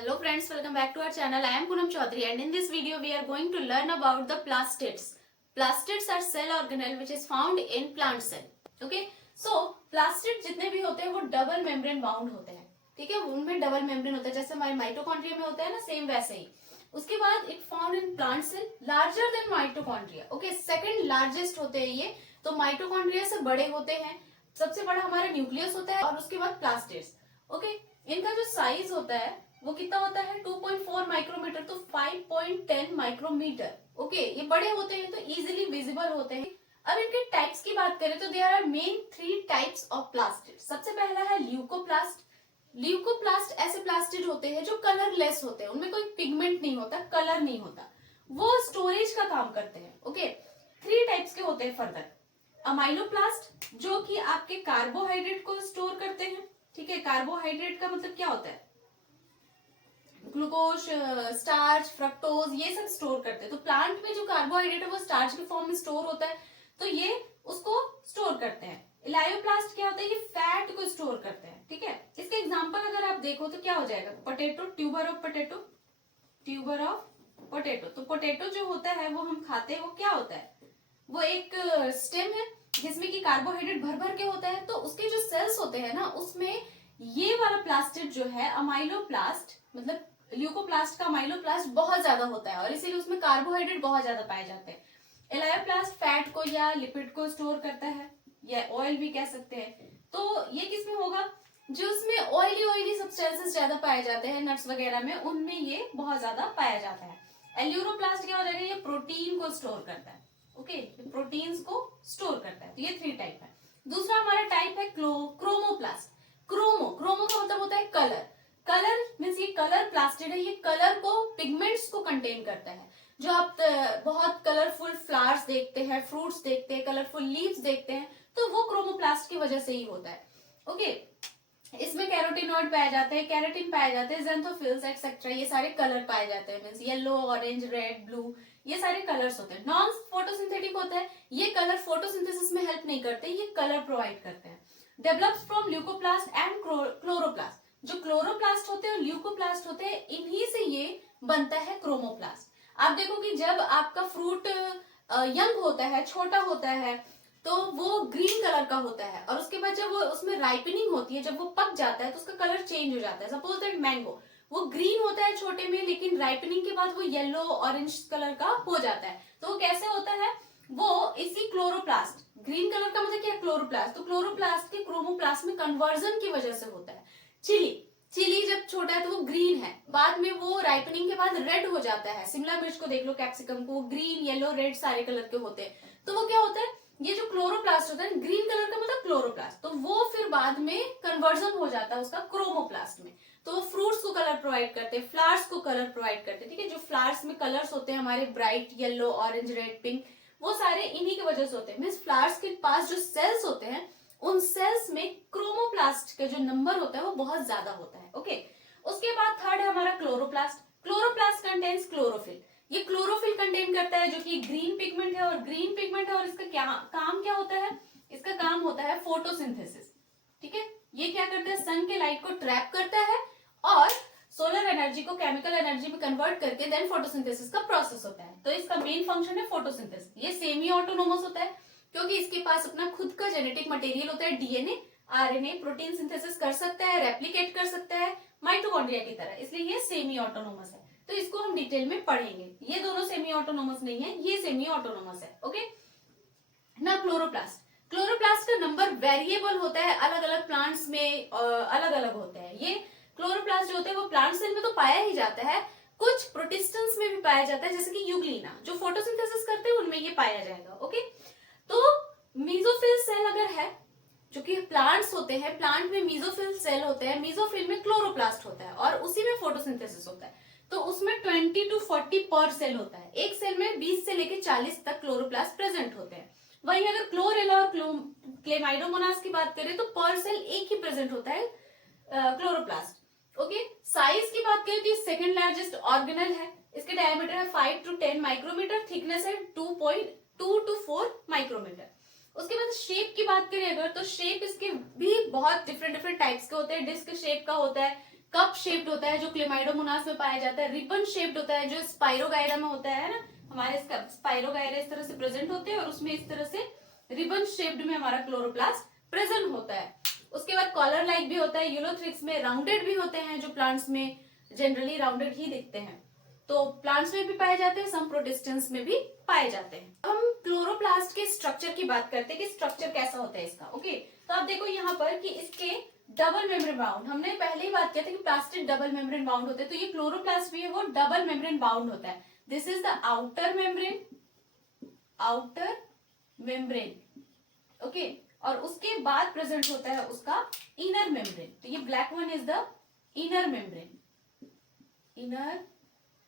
Hello friends, welcome back to our channel. I am Poonam Chaudhary and in this video we are going to learn about the plastids. Plastids are cell organelle which is found in plant cell. Okay, so plastids जितने भी होते हैं वो double membrane bound होते हैं. ठीक है, उनमें डबल मेम्ब्रेन होता है जैसे हमारे माइटोकॉन्ड्रिया में होता है ना, सेम वैसे ही. उसके बाद it found in plant cell larger than mitochondria. Okay, second largest होते हैं ये. तो माइटोकॉन्ड्रिया से बड़े होते हैं. सबसे बड़ा हमारा न्यूक्लियस होता है और उसके बाद प्लास्टिड्स. ओके, इनका जो साइज होता है वो कितना होता है 2.4 माइक्रोमीटर तो 5.10 माइक्रोमीटर. ओके, ये बड़े होते हैं तो इजीली विजिबल होते हैं. अब इनके टाइप्स की बात करें तो there are main 3 types of plastid. सबसे पहला है ल्यूकोप्लास्ट. ल्यूकोप्लास्ट ऐसे प्लास्टिड होते हैं जो कलरलेस होते हैं, उनमें कोई पिगमेंट नहीं होता, कलर नहीं होता, वो स्टोरेज का काम करते हैं. ओके, 3 टाइप्स के होते हैं फर्दर. अमाइलोप्लास्ट जो कि आपके कार्बोहाइड्रेट को स्टोर करते हैं. ठीक है, कार्बोहाइड्रेट का मतलब क्या होता है, ग्लूकोज, स्टार्च, फ्रक्टोज, ये सब स्टोर करते हैं. तो प्लांट में जो कार्बोहाइड्रेट है वो स्टार्च के फॉर्म में स्टोर होता है, तो ये उसको स्टोर करते हैं. इलायोप्लास्ट क्या होता है, ये फैट को स्टोर करते हैं. ठीक है, इसके एग्जांपल अगर आप देखो तो क्या हो जाएगा, potato, tuber of potato, tuber of potato. तो पोटैटो जो होता है वो हम खाते हैं, वो क्या होता है, वो एक स्टेम है जिसमें कि कार्बोहाइड्रेट भर भर के होता है. तो उसके जो सेल्स होते हैं ना, उसमें ये वाला प्लास्टिड जो है अमाइलोप्लास्ट, मतलब ल्यूकोप्लास्ट का अमाइलोप्लास्ट बहुत ज्यादा होता है और इसीलिए उसमें कार्बोहाइड्रेट बहुत ज्यादा पाए जाते हैं. एलायोप्लास्ट फैट को या लिपिड को स्टोर करता है, या ऑयल भी कह सकते हैं. तो ये किसमें होगा, जो उसमें ऑयली सब्सटेंसेस ज्यादा पाए जाते हैं नट्स वगैरह में, उनमें ये बहुत ज्यादा पाया जाता है. एल्यूरोप्लास्ट क्या हो जाएगा, ये प्रोटीन को स्टोर करता है. ओके, प्रोटीन्स को स्टोर करता है. तो ये 3 टाइप है. दूसरा हमारा टाइप है क्रोमोप्लास्ट. क्रोमो का मतलब होता है कलर. कलर मीन्स ये कलर प्लास्टिड है, ये कलर को, पिगमेंट्स को कंटेन करता है. जो आप बहुत कलरफुल फ्लावर्स देखते हैं, फ्रूट्स देखते हैं, कलरफुल लीव्स देखते हैं, तो वो क्रोमोप्लास्ट की वजह से ही होता है. ओके, इसमें कैरोटीनॉइड पाए जाते हैं, कैरेटिन पाए जाते हैं, ज़ैंथोफिल्स एक्सेट्रा, ये सारे कलर पाए जाते हैं. Means yellow, orange, red, blue, ये सारे कलर्स होते हैं. नॉन फोटोसिंथेटिक होता है, ये कलर फोटोसिंथेसिस में हेल्प नहीं करते, ये कलर प्रोवाइड करते हैं. Develops from leucoplast and chloroplast. जो क्लोरोप्लास्ट होते हैं और ल्यूकोप्लास्ट होते हैं, इन्हीं से ये बनता है क्रोमोप्लास्ट. आप देखो कि जब आपका फ्रूट यंग होता है, छोटा होता है, तो वो ग्रीन कलर का होता है और उसके बाद जब वो उसमें राइपनिंग होती है, जब वो पक जाता है तो उसका कलर चेंज हो जाता है. सपोज दैट मैंगो, वो ग्रीन होता है छोटे में, लेकिन राइपनिंग के बाद वो येलो ऑरेंज कलर का हो जाता है. तो वो कैसे होता है, वो इसी क्लोरोप्लास्ट, ग्रीन कलर का मतलब क्या, क्लोरोप्लास्ट. तो क्लोरोप्लास्ट के क्रोमोप्लास्ट में कन्वर्जन की वजह से होता है. चिली जब छोटा है तो वो ग्रीन है, बाद में वो राइपनिंग के बाद रेड हो जाता है. शिमला मिर्च को देख लो, कैप्सिकम को, ग्रीन, येलो, रेड सारे कलर के होते हैं. तो वो क्या होता है, ये जो क्लोरोप्लास्ट होता है, ग्रीन कलर का मतलब क्लोरोप्लास्ट, तो वो फिर बाद में कन्वर्जन हो जाता है उसका क्रोमोप्लास्ट में. तो वो फ्रूट्स को कलर प्रोवाइड करते हैं, फ्लावर्स को कलर प्रोवाइड करते हैं. ठीक है, जो फ्लावर्स में कलर्स होते हैं हमारे, bright yellow, orange, red, pink, वो सारे इन्हीं की वजह से होते हैं. मीन्स फ्लावर्स के पास जो सेल्स होते हैं, उन सेल्स में क्रोमोप्लास्ट का जो नंबर होता है वो बहुत ज्यादा होता है. ओके, उसके बाद थर्ड है हमारा क्लोरोप्लास्ट. Chloroplast contains chlorophyll. ये क्लोरोफिल कंटेन करता है जो कि ग्रीन पिगमेंट है, और ग्रीन पिगमेंट है और इसका क्या काम क्या होता है, इसका काम होता है फोटोसिंथेसिस. ठीक है, ये क्या करता है, सन के लाइट को ट्रैप करता है और सोलर एनर्जी को केमिकल एनर्जी में कन्वर्ट करके देन फोटोसिंथेसिस का प्रोसेस होता है. तो इसका मेन फंक्शन है फोटोसिंथेसिस. ये सेमी ऑटोनोमस होता है क्योंकि इसके पास अपना खुद का जेनेटिक मटेरियल होता है, डीएनए, आरएनए, प्रोटीन सिंथेसिस कर सकता है, रेप्लिकेट कर सकता है माइटोकॉन्ड्रिया की तरह, इसलिए ये सेमी ऑटोनोमस है. तो इसको हम डिटेल में पढ़ेंगे. ये दोनों सेमी ऑटोनोमस नहीं है, ये सेमी ऑटोनोमस है. ओके, ना क्लोरोप्लास्ट. क्लोरोप्लास्ट का नंबर वेरिएबल होता है, अलग अलग प्लांट्स में अलग अलग होते हैं. ये क्लोरोप्लास्ट जो होते हैं वो प्लांट सेल में तो पाया ही जाता है, कुछ प्रोटिस्टेंस में भी पाया जाता है, जैसे कि यूग्लिना जो फोटोसिंथेसिस करते हैं उनमें ये पाया जाएगा. ओके, तो मीजोफिल सेल अगर है, जो कि प्लांट्स होते हैं, प्लांट में मीजोफिल सेल होते हैं, मीजोफिल में क्लोरोप्लास्ट होता है और उसी में फोटोसिंथेसिस होता है. तो उसमें 20 to 40 पर सेल होता है. एक सेल में 20 से लेकर 40 तक क्लोरोप्लास्ट प्रेजेंट होते हैं. वहीं अगर क्लोरेला और क्लेमाइडोमोनास की बात करें तो पर सेल एक ही प्रेजेंट होता है क्लोरोप्लास्ट. ओके, साइज की बात करें तो सेकंड लार्जेस्ट ऑर्गेनल है. इसके डायमीटर है 5 to 10 माइक्रोमीटर, थिकनेस है 2.2 to 4 माइक्रोमीटर. उसके बाद शेप की बात करें अगर, तो शेप इसके भी बहुत डिफरेंट टाइप्स के होते हैं. डिस्क शेप का होता है, कप शेप्ड होता है जो क्लेमाइडोमोनास में पाया जाता है, रिबन शेप्ड होता है जो स्पाइरोगायरा में होता है ना, हमारे स्पाइरोगायरा इस तरह से प्रेजेंट होते हैं और उसमें इस तरह से रिबन शेप्ड में हमारा क्लोरोप्लास्ट प्रेजेंट होता है। उसके बाद कॉलर लाइक भी होता है, यूलोथ्रिक्स में राउंडेड भी होते हैं जो प्लांट्स में जनरली राउंडेड ही दिखते हैं, तो प्लांट्स में भी पाए जाते हैं, सम प्रोटिस्टेंस में भी पाए जाते हैं। अब हम क्लोरोप्लास्ट के स्ट्रक्चर की बात करते हैं कि स्ट्रक्चर कैसा होता है इसका। ओके, तो आप देखो यहाँ पर कि इसके डबल मेम्ब्रेन बाउंड, हमने पहले ही बात किया था कि प्लास्टिक डबल मेम्ब्रेन बाउंड होते हैं, तो ये क्लोरोप्लास्ट भी है वो डबल मेम्ब्रेन बाउंड होता है। This is the outer membrane, okay, और उसके बाद प्रेजेंट होता है उसका इनर मेम्ब्रेन, तो ये black one is the inner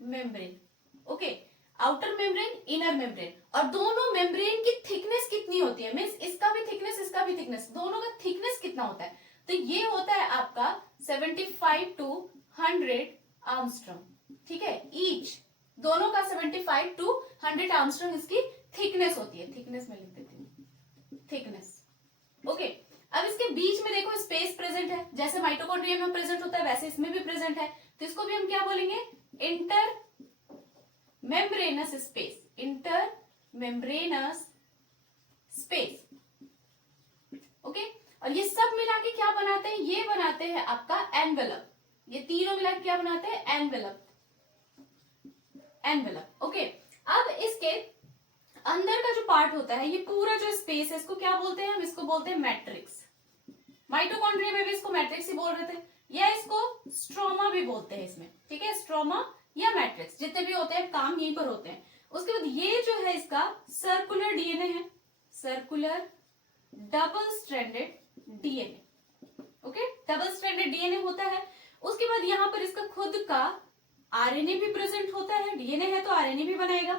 membrane, okay, outer membrane, inner membrane. और दोनों मेम्ब्रेन की थिकनेस कितनी होती है, मीन्स इसका भी थिकनेस इसका भी थिकनेस, दोनों का थिकनेस कितना होता है, तो ये होता है आपका 75 to 100 आर्मस्ट्रॉन्ग, ठीक है, ईच, दोनों का 75 to 100 आर्मस्ट्रॉन्ग इसकी थिकनेस होती है। थिकनेस में लिख देती हूँ, थिकनेस, ओके। अब इसके बीच में देखो स्पेस प्रेजेंट है, जैसे माइटोकॉन्ड्रिया में प्रेजेंट होता है वैसे इसमें भी प्रेजेंट है, तो इसको भी हम क्या बोलेंगे, इंटर मेम्ब्रेनस स्पेस, ओके। और ये सब मिला के क्या बनाते हैं, ये बनाते हैं आपका एनवेलप, ये तीनों मिला के क्या बनाते हैं, एनवेलप, ओके। अब इसके अंदर का जो पार्ट होता है, ये पूरा जो स्पेस है, इसको क्या बोलते हैं, हम इसको बोलते हैं मैट्रिक्स। माइटोकॉन्ड्रिया में भी इसको मैट्रिक्स ही बोल रहे थे, या इसको स्ट्रोमा भी बोलते हैं इसमें, ठीक है, स्ट्रोमा या मैट्रिक्स, जितने भी होते हैं काम यहीं पर होते हैं। उसके बाद ये जो है इसका सर्कुलर डीएनए है, circular double stranded DNA, okay, double stranded DNA होता है। उसके बाद यहाँ पर इसका खुद का आरएनए भी प्रेजेंट होता है, डीएनए है तो आरएनए भी बनाएगा,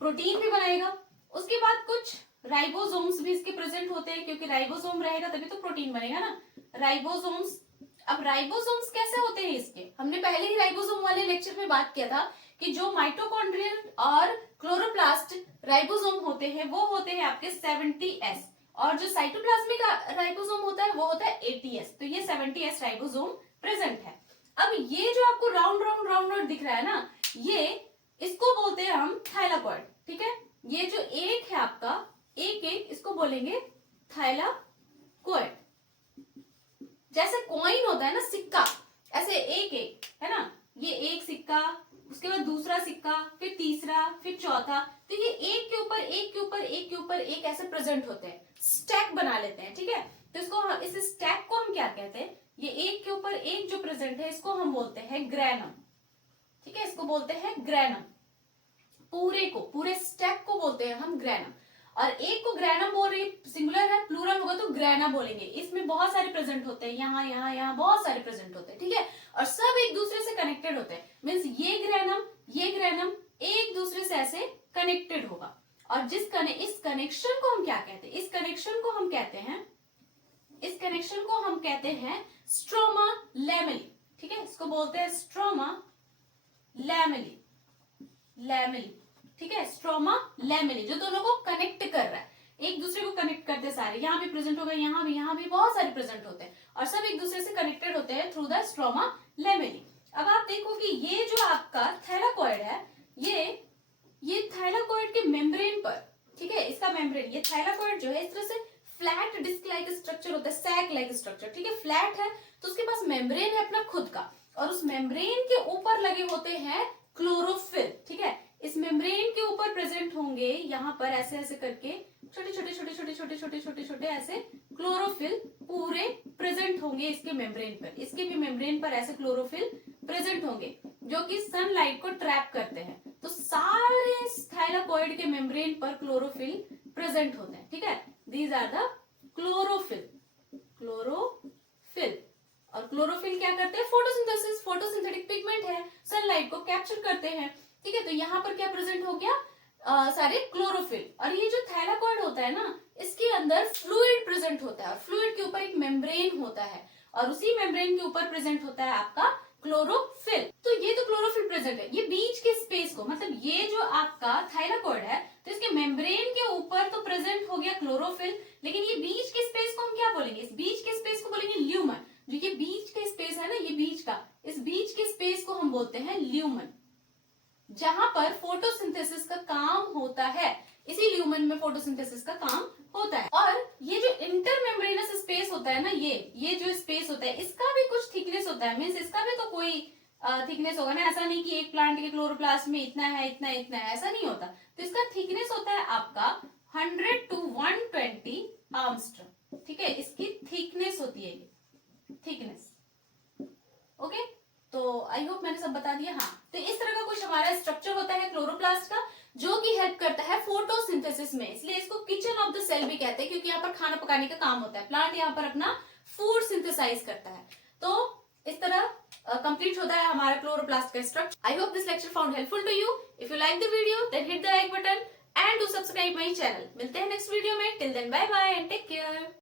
प्रोटीन भी बनाएगा। उसके बाद कुछ राइबोसोम्स भी इसके प्रेजेंट होते हैं, क्योंकि राइबोसोम रहेगा तभी तो प्रोटीन बनेगा ना, राइबोसोम्स। अब राइबोसोम्स कैसे होते हैं इसके, हमने पहले ही राइबोसोम वाले लेक्चर में बात किया था कि जो माइटोकॉन्ड्रियल और क्लोरोप्लास्ट राइबोसोम होते हैं वो होते हैं आपके 70S, और जो साइटोप्लाज्मिक राइबोसोम होता है वो होता है 80S, तो ये 70S राइबोसोम प्रेजेंट है। अब ये जो आपको राउंड राउंड राउंड राउंड दिख रहा है ना, ये इसको बोलते हैं हम थाइलाकॉइड, ठीक है, ये जो एक है आपका एक इसको बोलेंगे थाइलाकॉइड। जैसे कॉइन होता है ना, सिक्का, ऐसे एक है ना, ये एक सिक्का, उसके बाद दूसरा सिक्का, फिर तीसरा, फिर चौथा, तो ये एक के ऊपर एक के ऊपर एक के ऊपर एक ऐसे प्रेजेंट होते हैं, स्टैक बना लेते हैं, ठीक है। तो इसको, इस स्टैक को हम क्या कहते हैं, ये एक के ऊपर एक जो प्रेजेंट है इसको हम बोलते हैं ग्रैनम, ठीक है, इसको बोलते हैं ग्रैनम, पूरे स्टैक को बोलते हैं हम ग्रैनम। और एक को ग्रैनम बोल रही, सिंगुलर है, प्लूरल होगा तो ग्रैना बोलेंगे, इसमें बहुत सारे प्रेजेंट होते हैं, यहाँ यहाँ यहाँ बहुत सारे प्रेजेंट होते हैं, ठीक है, और सब एक दूसरे से कनेक्टेड होते हैं, मीन्स ये ग्रैनम एक दूसरे से ऐसे कनेक्टेड होगा। और इस कनेक्शन को हम क्या कहते हैं, इस कनेक्शन को हम कहते हैं स्ट्रोमा लैमेली, ठीक है, इसको बोलते हैं स्ट्रोमा लैमेली, ठीक है, स्ट्रोमा लैमेली, जो दोनों को कनेक्ट कर रहा है, एक दूसरे को कनेक्ट करते सारे, यहाँ भी प्रेजेंट होगा, यहाँ भी बहुत सारे प्रेजेंट होते हैं, और सब एक दूसरे से कनेक्टेड होते हैं थ्रू द स्ट्रोमा लैमेली। अब आप देखो कि ये जो आपका थाइलाकॉइड है, ये थाइलाकॉइड के मेम्ब्रेन पर, ठीक है, इसका मेम्ब्रेन, ये थाइलाकॉइड जो है इस तरह से फ्लैट डिस्क लाइक स्ट्रक्चर होता है, सैक लाइक स्ट्रक्चर, ठीक है, फ्लैट है, तो उसके पास मेम्ब्रेन है अपना खुद का, और उस मेम्ब्रेन के ऊपर लगे होते हैं क्लोरोफिल, ठीक है, इस मेम्ब्रेन के ऊपर प्रेजेंट होंगे यहाँ पर ऐसे ऐसे करके छोटे छोटे ऐसे क्लोरोफिल पूरे प्रेजेंट होंगे इसके मेम्ब्रेन पर, इसके भी मेम्ब्रेन पर ऐसे क्लोरोफिल प्रेजेंट होंगे जो कि सनलाइट को ट्रैप करते हैं। तो सारे थाइलाकॉइड के मेम्ब्रेन पर क्लोरोफिल प्रेजेंट होते हैं, ठीक है, दीज आर द क्लोरोफिल। और क्लोरोफिल क्या करते हैं, फोटोसिंथेसिस, फोटोसिंथेटिक पिगमेंट है, सनलाइट को कैप्चर करते हैं, ठीक है। तो यहाँ पर क्या प्रेजेंट हो गया, सारे क्लोरोफिल। और ये जो थाइलाकॉइड होता है ना, इसके अंदर फ्लूइड प्रेजेंट होता है, और फ्लूइड के ऊपर एक मेम्ब्रेन होता है, और उसी मेम्ब्रेन के ऊपर प्रेजेंट होता है आपका क्लोरोफिल। तो ये तो क्लोरोफिल प्रेजेंट है, ये बीच के स्पेस को, मतलब ये जो आपका थाइलाकॉइड है, तो इसके मेम्ब्रेन के ऊपर तो प्रेजेंट हो गया क्लोरोफिल, लेकिन ये बीच के स्पेस को हम क्या बोलेंगे, इस बीच के स्पेस को बोलेंगे ल्यूमन। जो ये बीच का स्पेस है ना, ये बीच का, के स्पेस को हम बोलते हैं ल्यूमन, जहां पर फोटोसिंथेसिस का काम होता है। इसी ल्यूमन में फोटोसिंथेसिस का काम होता है। और ये जो इंटरमेम्ब्रेनस स्पेस होता है ना, ये जो स्पेस होता है, इसका भी कुछ थिकनेस होता है, मीन्स इसका भी तो कोई थिकनेस होगा ना। ऐसा नहीं कि एक प्लांट के क्लोरोप्लास्ट में इतना है इतना इतना है, ऐसा नहीं होता। तो इसका थिकनेस होता है आपका 100 to 120 आर्मस्ट्रॉन्ग। ठीक है, इसकी थिकनेस होती है, ये थिकनेस। ओके, तो आई होप मैंने सब बता दिया। हाँ, तो इस तरह का कुछ हमारा स्ट्रक्चर होता है क्लोरोप्लास्ट का, जो कि हेल्प करता है फोटोसिंथेसिस में। इसलिए इसको किचन ऑफ द सेल भी कहते हैं, क्योंकि यहाँ पर खाना पकाने का काम होता है। प्लांट यहाँ पर अपना फूड सिंथेसाइज करता है। तो इस तरह कंप्लीट होता है हमारा क्लोरोप्लास्ट का structure. I hope this lecture found helpful to you. If you like the video then hit the like button and do subscribe my channel. मिलते हैं नेक्स्ट वीडियो में। Till then bye bye and take care.